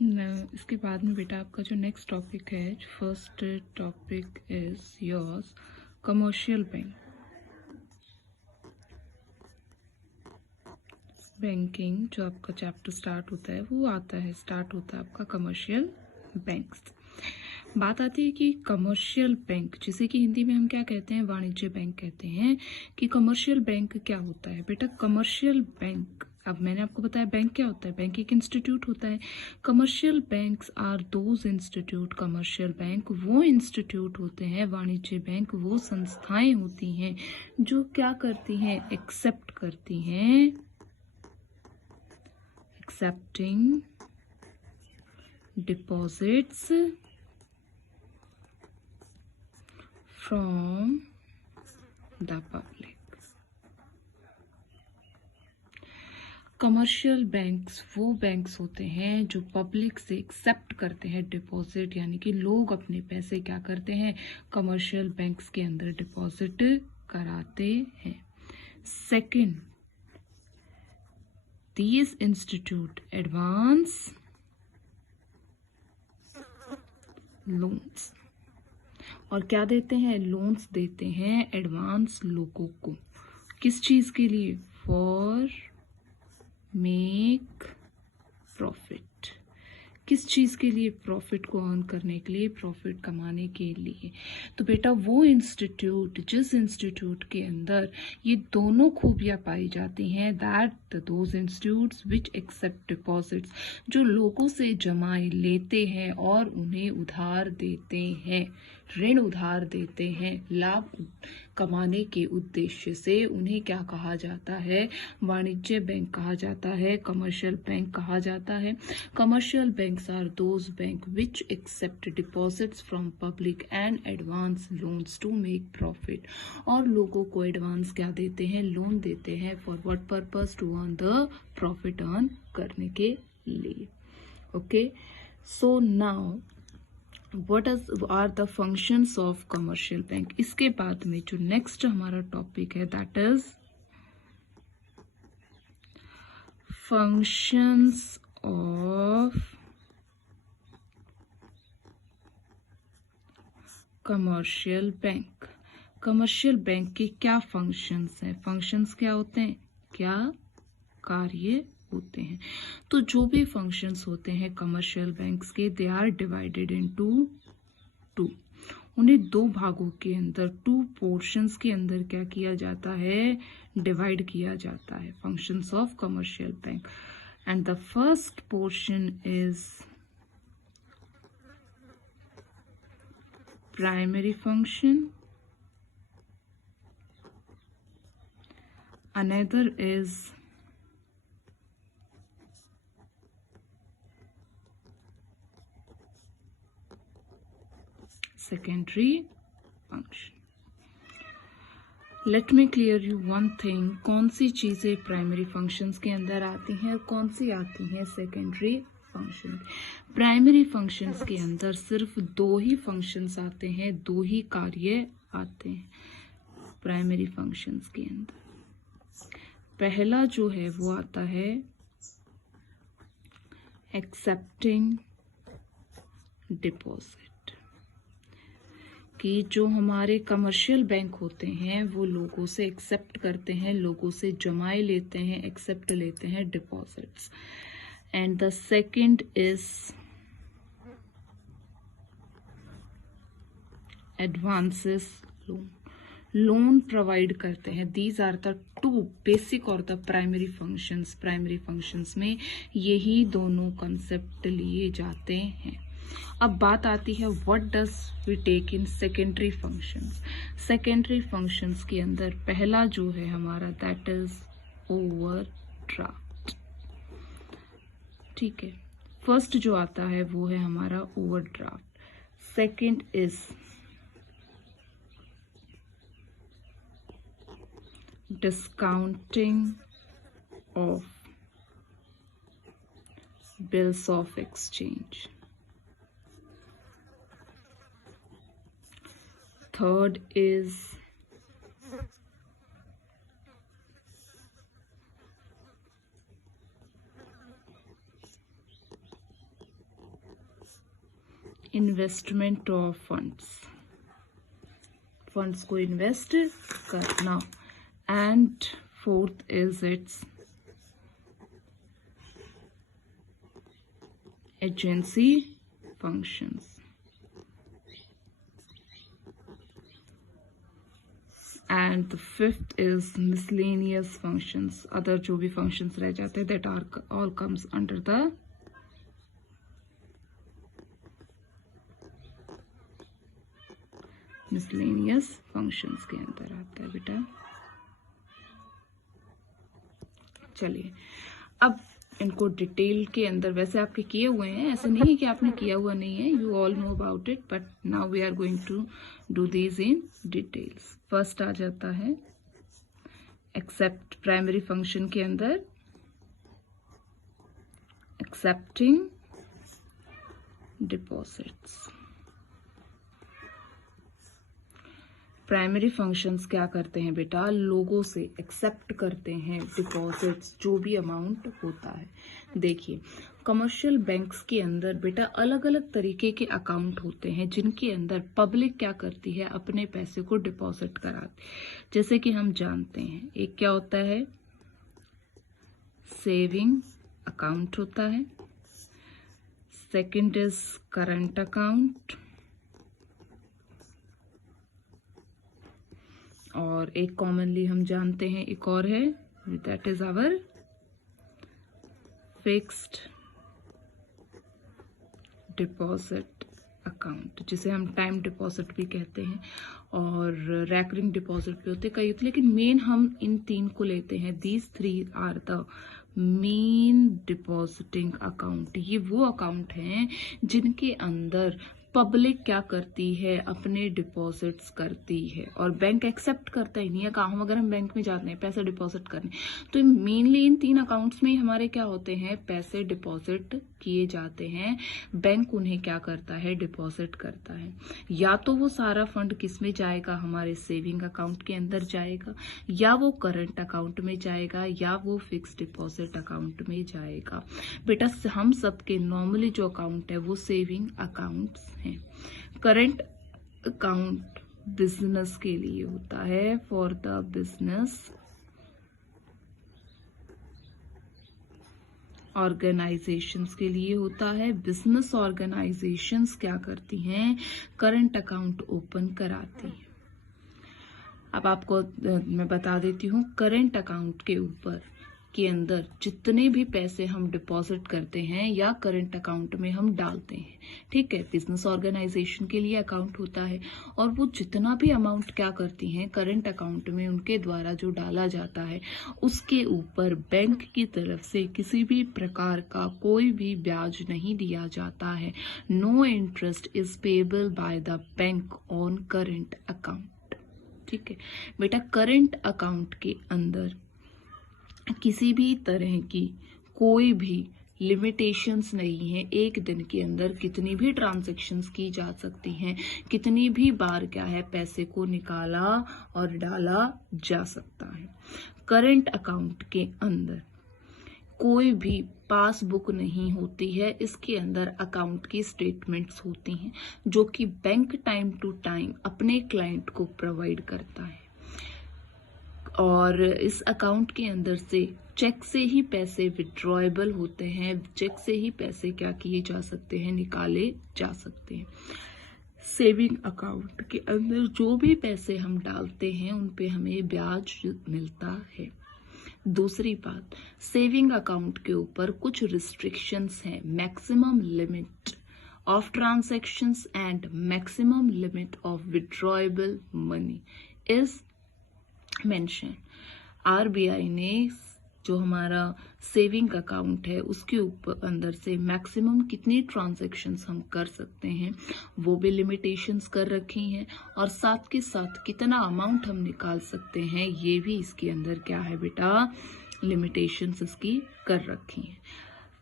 इसके बाद में बेटा आपका जो नेक्स्ट टॉपिक है, first topic is yours commercial bank. Banking जो आपका चैप्टर स्टार्ट होता है वो स्टार्ट होता है आपका कमर्शियल बैंक्स। बात आती है कि कमर्शियल बैंक, जिसे कि हिंदी में हम क्या कहते हैं, वाणिज्य बैंक कहते हैं, कि कमर्शियल बैंक क्या होता है। बेटा कमर्शियल बैंक, अब मैंने आपको बताया बैंक क्या होता है, बैंक एक इंस्टीट्यूट होता है। Commercial banks are those institute, commercial bank वो इंस्टीट्यूट होते हैं, वाणिज्य बैंक वो संस्थाएं होती हैं जो क्या करती हैं, एक्सेप्ट करती हैं, accepting deposits from the public। Commercial banks वो बैंक्स होते हैं जो पब्लिक से एक्सेप्ट करते हैं डिपॉजिट, यानी कि लोग अपने पैसे क्या करते हैं, कमर्शियल बैंक्स के अंदर डिपॉजिट कराते हैं। Second, these institute advance loans, और क्या देते हैं, लोन्स देते हैं एडवांस लोगों को, किस चीज के लिए, फॉर मेक प्रॉफिट, किस चीज के लिए, प्रॉफिट को अर्न करने के लिए, प्रॉफिट कमाने के लिए। तो बेटा वो इंस्टीट्यूट, जिस इंस्टीट्यूट के अंदर ये दोनों खूबियां पाई जाती हैं, that those institutes which accept deposits, जो लोगों से जमाए लेते हैं और उन्हें उधार देते हैं, ऋण उधार देते हैं लाभ कमाने के उद्देश्य से, उन्हें क्या कहा जाता है, वाणिज्य बैंक कहा जाता है, कमर्शियल बैंक कहा जाता है। Commercial banks are those bank which accept deposits from public and advance loans to make profit, और लोगों को एडवांस क्या देते हैं, लोन देते हैं, for what purpose, to earn the profit, earn करने के लिए। Okay, so now what are the functions of commercial bank। इसके बाद में जो नेक्स्ट हमारा टॉपिक है, that is functions of commercial bank. Commercial bank के क्या फंक्शंस हैं, फंक्शंस क्या होते हैं, क्या कार्य होते हैं। तो जो भी फंक्शंस होते हैं कमर्शियल बैंक्स के, they are divided into two, उन्हें दो भागों के अंदर, टू पोर्शंस के अंदर क्या किया जाता है, डिवाइड किया जाता है, functions of commercial bank. And the first portion is primary function, another is secondary function। Let me clear you one thing, कौन सी चीजें प्राइमरी फंक्शंस के अंदर आती हैं और कौन सी आती हैं सेकेंडरी फंक्शन। प्राइमरी फंक्शंस के अंदर सिर्फ दो ही फंक्शंस आते हैं, दो ही कार्य आते हैं प्राइमरी फंक्शंस के अंदर। पहला जो है वो आता है एक्सेप्टिंग डिपॉजिट, कि जो हमारे कमर्शियल बैंक होते हैं वो लोगों से एक्सेप्ट करते हैं, लोगों से जमाए लेते हैं, एक्सेप्ट लेते हैं deposits. And the second is advances loan, loan provide करते हैं। These are the two basic और the primary functions. Primary functions में यही दोनों कंसेप्ट लिए जाते हैं। अब बात आती है what does we take in secondary functions. Secondary functions के अंदर पहला जो है हमारा, दैट इज ओवरड्राफ्ट। ठीक है, फर्स्ट जो आता है वो है हमारा overdraft. Second is discounting of bills of exchange. Third is investment of funds को इन्वेस्ट करना। And fourth is its agency functions. And the fifth is miscellaneous functions, other जो भी फंक्शंस रह जाते हैं that are all comes under the miscellaneous functions के अंदर आता है बेटा। चलिए अब इनको डिटेल के अंदर, वैसे आपके किए हुए हैं, ऐसे नहीं है कि आपने किया हुआ नहीं है, you all know about it, but now we are going to do these in details. First आ जाता है एक्सेप्ट, प्राइमरी फंक्शन के अंदर एक्सेप्टिंग डिपॉजिट्स। प्राइमरी फंक्शंस क्या करते हैं बेटा, लोगों से एक्सेप्ट करते हैं डिपॉजिट्स, जो भी अमाउंट होता है। देखिए कमर्शियल बैंक्स के अंदर बेटा अलग अलग तरीके के अकाउंट होते हैं जिनके अंदर पब्लिक क्या करती है, अपने पैसे को डिपॉजिट कराती है। जैसे कि हम जानते हैं एक क्या होता है, सेविंग अकाउंट होता है, सेकंड इज करंट अकाउंट, और एक कॉमनली हम जानते हैं एक और है, that is our fixed deposit account, जिसे हम टाइम डिपॉजिट भी कहते हैं और रैकरिंग डिपॉजिट भी होते हैं कई होते, लेकिन मेन हम इन तीन को लेते हैं। These three are the main depositing account. ये वो अकाउंट हैं जिनके अंदर पब्लिक क्या करती है, अपने डिपॉजिट्स करती है और बैंक एक्सेप्ट करता ही नहीं है। काम अगर हम बैंक में जाते हैं पैसे डिपॉजिट करने, तो मेनली इन तीन अकाउंट्स में हमारे क्या होते हैं, पैसे डिपॉजिट किए जाते हैं। बैंक उन्हें क्या करता है, डिपॉजिट करता है। या तो वो सारा फंड किस में जाएगा, हमारे सेविंग अकाउंट के अंदर जाएगा, या वो करंट अकाउंट में जाएगा, या वो फिक्स डिपॉजिट अकाउंट में जाएगा। बेटा हम सबके नॉर्मली जो अकाउंट है वो सेविंग अकाउंट्स हैं। करंट अकाउंट बिजनेस के लिए होता है, फॉर द बिजनेस ऑर्गेनाइजेशंस के लिए होता है। बिजनेस ऑर्गेनाइजेशंस क्या करती हैं, करंट अकाउंट ओपन कराती हैं। अब आपको मैं बता देती हूँ, करंट अकाउंट के ऊपर के अंदर जितने भी पैसे हम डिपॉजिट करते हैं या करंट अकाउंट में हम डालते हैं, ठीक है, बिजनेस ऑर्गेनाइजेशन के लिए अकाउंट होता है और वो जितना भी अमाउंट क्या करती हैं, करंट अकाउंट में उनके द्वारा जो डाला जाता है उसके ऊपर बैंक की तरफ से किसी भी प्रकार का कोई भी ब्याज नहीं दिया जाता है। No interest is payable by the bank on current account. ठीक है बेटा, करंट अकाउंट के अंदर किसी भी तरह की कोई भी लिमिटेशंस नहीं है। एक दिन के अंदर कितनी भी ट्रांजैक्शंस की जा सकती हैं, कितनी भी बार क्या है पैसे को निकाला और डाला जा सकता है। करंट अकाउंट के अंदर कोई भी पासबुक नहीं होती है, इसके अंदर अकाउंट की स्टेटमेंट्स होती हैं जो कि बैंक टाइम टू टाइम अपने क्लाइंट को प्रोवाइड करता है। और इस अकाउंट के अंदर से चेक से ही पैसे विड्रॉएबल होते हैं, चेक से ही पैसे क्या किए जा सकते हैं, निकाले जा सकते हैं। सेविंग अकाउंट के अंदर जो भी पैसे हम डालते हैं उन पे हमें ब्याज मिलता है। दूसरी बात, सेविंग अकाउंट के ऊपर कुछ रिस्ट्रिक्शंस हैं। Maximum limit of transactions and maximum limit of withdrawable money is mention. RBI ने जो हमारा सेविंग अकाउंट है उसके ऊपर अंदर से मैक्सिमम कितनी ट्रांजैक्शंस हम कर सकते हैं वो भी लिमिटेशंस कर रखी हैं, और साथ के साथ कितना अमाउंट हम निकाल सकते हैं ये भी इसके अंदर क्या है बेटा, लिमिटेशंस इसकी कर रखी हैं।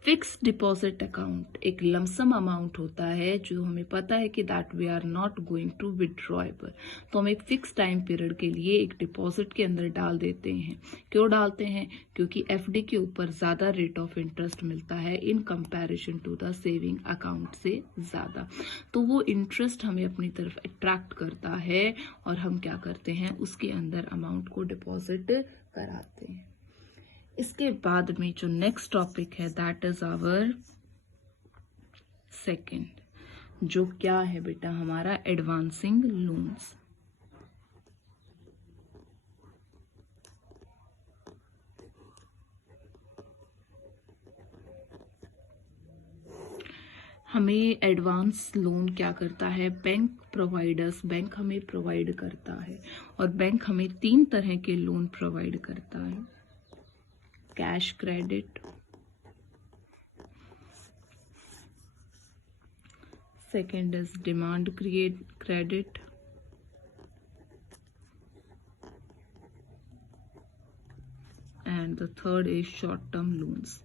फिक्स डिपॉजिट अकाउंट एक लमसम अमाउंट होता है जो हमें पता है कि that we are not going to withdrawable, तो हम एक फिक्स टाइम पीरियड के लिए एक डिपॉजिट के अंदर डाल देते हैं। क्यों डालते हैं? क्योंकि एफडी के ऊपर ज्यादा रेट ऑफ इंटरेस्ट मिलता है in comparison to the saving account से ज्यादा, तो वो इंटरेस्ट हमें अपनी तरफ अट्रैक्ट करता है और हम क्या करते हैं, उसके अंदर अमाउंट को डिपॉजिट कराते हैं। इसके बाद में जो नेक्स्ट टॉपिक है दैट इज आवर सेकंड, जो क्या है बेटा हमारा एडवांसिंग लोन्स। हमें एडवांस लोन क्या करता है, बैंक प्रोवाइडर्स, बैंक हमें प्रोवाइड करता है, और बैंक हमें 3 तरह के लोन प्रोवाइड करता है। Cash credit, second is demand credit, and the third is short-term loans.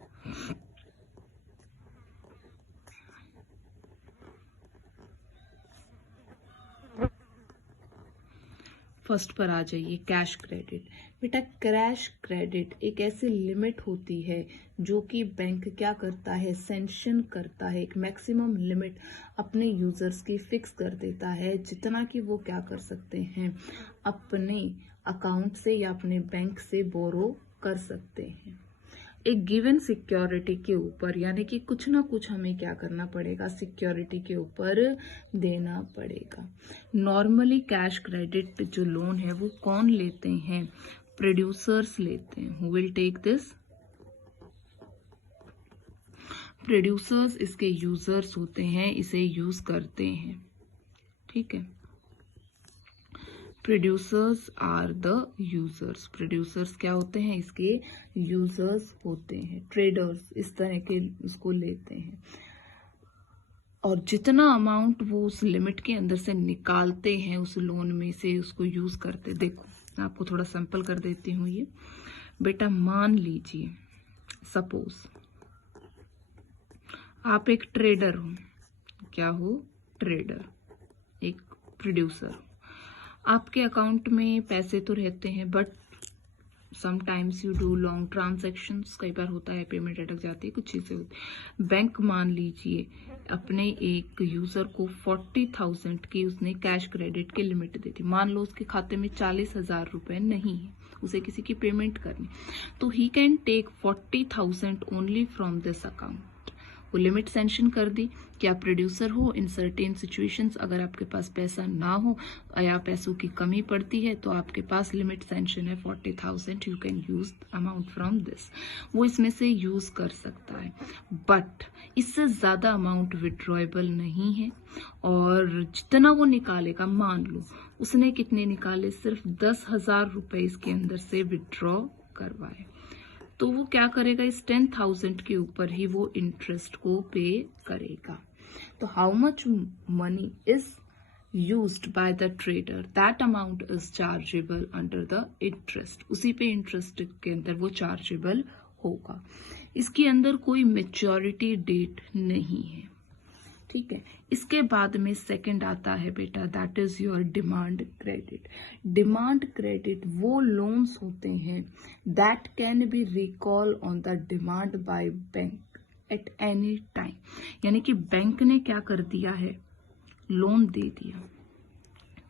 First पर आ जाइए, कैश क्रेडिट। बेटा कैश क्रेडिट एक ऐसी लिमिट होती है जो कि बैंक क्या करता है, सैंक्शन करता है, एक मैक्सिमम लिमिट अपने यूजर्स की फिक्स कर देता है, जितना कि वो क्या कर सकते हैं, अपने अकाउंट से या अपने बैंक से बोरो कर सकते हैं एक गिवन सिक्योरिटी के ऊपर, यानी कि कुछ ना कुछ हमें क्या करना पड़ेगा, सिक्योरिटी के ऊपर देना पड़ेगा। नॉर्मली कैश क्रेडिट जो लोन है वो कौन लेते हैं, प्रोड्यूसर्स लेते हैं। Who will take this? Producers इसके यूजर्स होते हैं, इसे यूज करते हैं, ठीक है। Producers are the users, producers क्या होते हैं, इसके यूजर्स होते हैं। ट्रेडर्स इस तरह के उसको लेते हैं, और जितना अमाउंट वो उस लिमिट के अंदर से निकालते हैं उस लोन में से उसको यूज करते। देखो मैं आपको थोड़ा सैंपल कर देती हूँ। ये बेटा मान लीजिए सपोज आप एक ट्रेडर हो, क्या हो, ट्रेडर, एक प्रोड्यूसर हो। आपके अकाउंट में पैसे तो रहते हैं, but sometimes you do long transactions, कई बार होता है पेमेंट अटक जाती है, कुछ चीजें होती। बैंक मान लीजिए अपने एक यूजर को 40,000 की उसने कैश क्रेडिट की लिमिट दी थी। मान लो उसके खाते में 40,000 रुपए नहीं है, उसे किसी की पेमेंट करनी, तो he can take 40,000 only from this account. वो लिमिट सैंक्शन कर दी कि आप प्रोड्यूसर हो, इन सर्टेन सिचुएशंस अगर आपके पास पैसा ना हो या पैसों की कमी पड़ती है तो आपके पास लिमिट सैंक्शन है 40,000, you can use amount from this. वो इसमें से यूज कर सकता है, बट इससे ज्यादा अमाउंट विड्रॉएबल नहीं है, और जितना वो निकालेगा, मान लो उसने कितने निकाले, सिर्फ 10,000 रुपए इसके अंदर से विड्रॉ करवाए, तो वो क्या करेगा, इस 10,000 के ऊपर ही वो इंटरेस्ट को पे करेगा। तो how much money is used by the trader, that amount is chargeable under the interest, उसी पे इंटरेस्ट के अंदर वो चार्जेबल होगा। इसके अंदर कोई मेच्योरिटी डेट नहीं है, ठीक है। इसके बाद में सेकंड आता है बेटा, that is your demand credit. Demand credit वो लोन्स होते हैं that can be recall on the demand by bank at any time, यानी कि बैंक ने क्या कर दिया है, लोन दे दिया,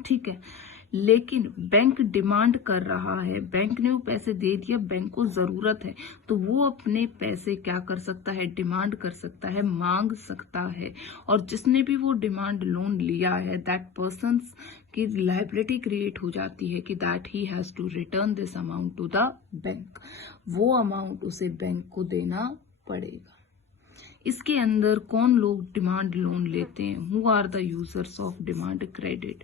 ठीक है, लेकिन बैंक डिमांड कर रहा है, बैंक ने वो पैसे दे दिया, बैंक को जरूरत है, तो वो अपने पैसे क्या कर सकता है, डिमांड कर सकता है, मांग सकता है, और जिसने भी वो डिमांड लोन लिया है दैट पर्सन की लायबिलिटी क्रिएट हो जाती है कि that he has to return this amount to the bank, वो अमाउंट उसे बैंक को देना पड़ेगा। इसके अंदर कौन लोग डिमांड लोन लेते हैं, who are the users of demand credit.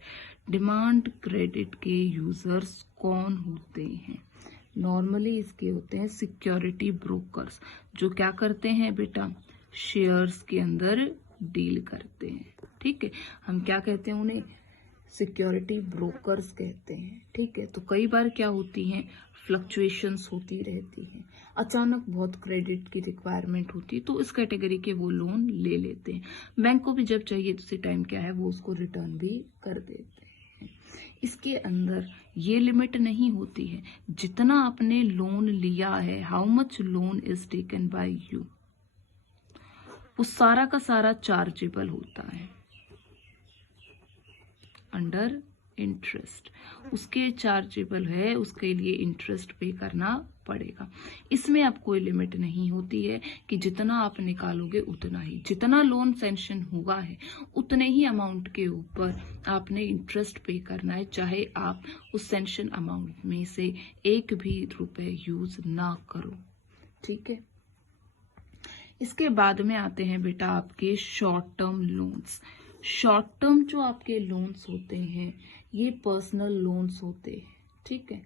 Demand credit के यूजर्स कौन होते हैं, नॉर्मली इसके होते हैं सिक्योरिटी ब्रोकर्स, जो क्या करते हैं बेटा, शेयर्स के अंदर डील करते हैं, ठीक है। हम क्या कहते हैं उन्हें, सिक्योरिटी ब्रोकर्स कहते हैं। ठीक है, तो कई बार क्या होती हैं, फ्लक्चुएशंस होती रहती हैं, अचानक बहुत क्रेडिट की रिक्वायरमेंट होती है, तो इस कैटेगरी के वो लोन ले लेते हैं। बैंक को भी जब चाहिए उसी टाइम क्या है, वो उसको रिटर्न भी कर देते हैं। इसके अंदर ये लिमिट नहीं होती है, जितना आपने लोन लिया है, how much loan is taken by you, वो सारा का सारा चार्जेबल होता है अंडर इंटरेस्ट। उसके चार्जेबल है, उसके लिए इंटरेस्ट पे करना पड़ेगा। इसमें अब कोई लिमिट नहीं होती है कि जितना आप निकालोगे उतना ही, जितना लोन सैंक्शन हुआ है उतने ही अमाउंट के ऊपर आपने इंटरेस्ट पे करना है, चाहे आप उस सैंक्शन अमाउंट में से एक भी रुपए यूज ना करो। ठीक है, इसके बाद में आते हैं बेटा आपके short term loans. Short term जो आपके लोन्स होते हैं ये पर्सनल लोन्स होते हैं। ठीक है,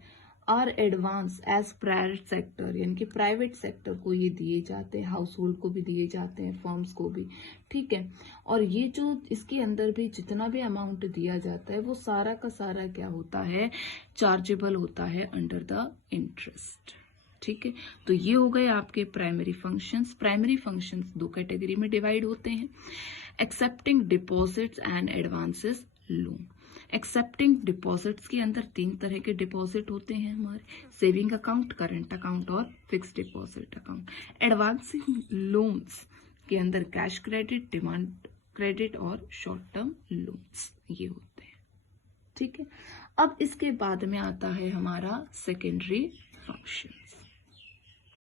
are advance as private sector, यानी कि प्राइवेट सेक्टर को ये दिए जाते हैं, हाउस होल्ड को भी दिए जाते हैं, फर्म्स को भी। ठीक है, और ये जो इसके अंदर भी जितना भी अमाउंट दिया जाता है वो सारा का सारा क्या होता है, चार्जेबल होता है अंडर द इंटरेस्ट। ठीक है, तो ये हो गए आपके प्राइमरी फंक्शंस। प्राइमरी फंक्शंस दो कैटेगरी में डिवाइड होते हैं, accepting deposits and advances loan. Accepting deposits के अंदर तीन तरह के डिपॉजिट होते हैं हमारे, सेविंग अकाउंट, करंट अकाउंट और fixed deposit account. Advancing loans के अंदर कैश क्रेडिट, डिमांड क्रेडिट और शॉर्ट टर्म लोन्स ये होते हैं। ठीक है, अब इसके बाद में आता है हमारा सेकेंडरी फंक्शन।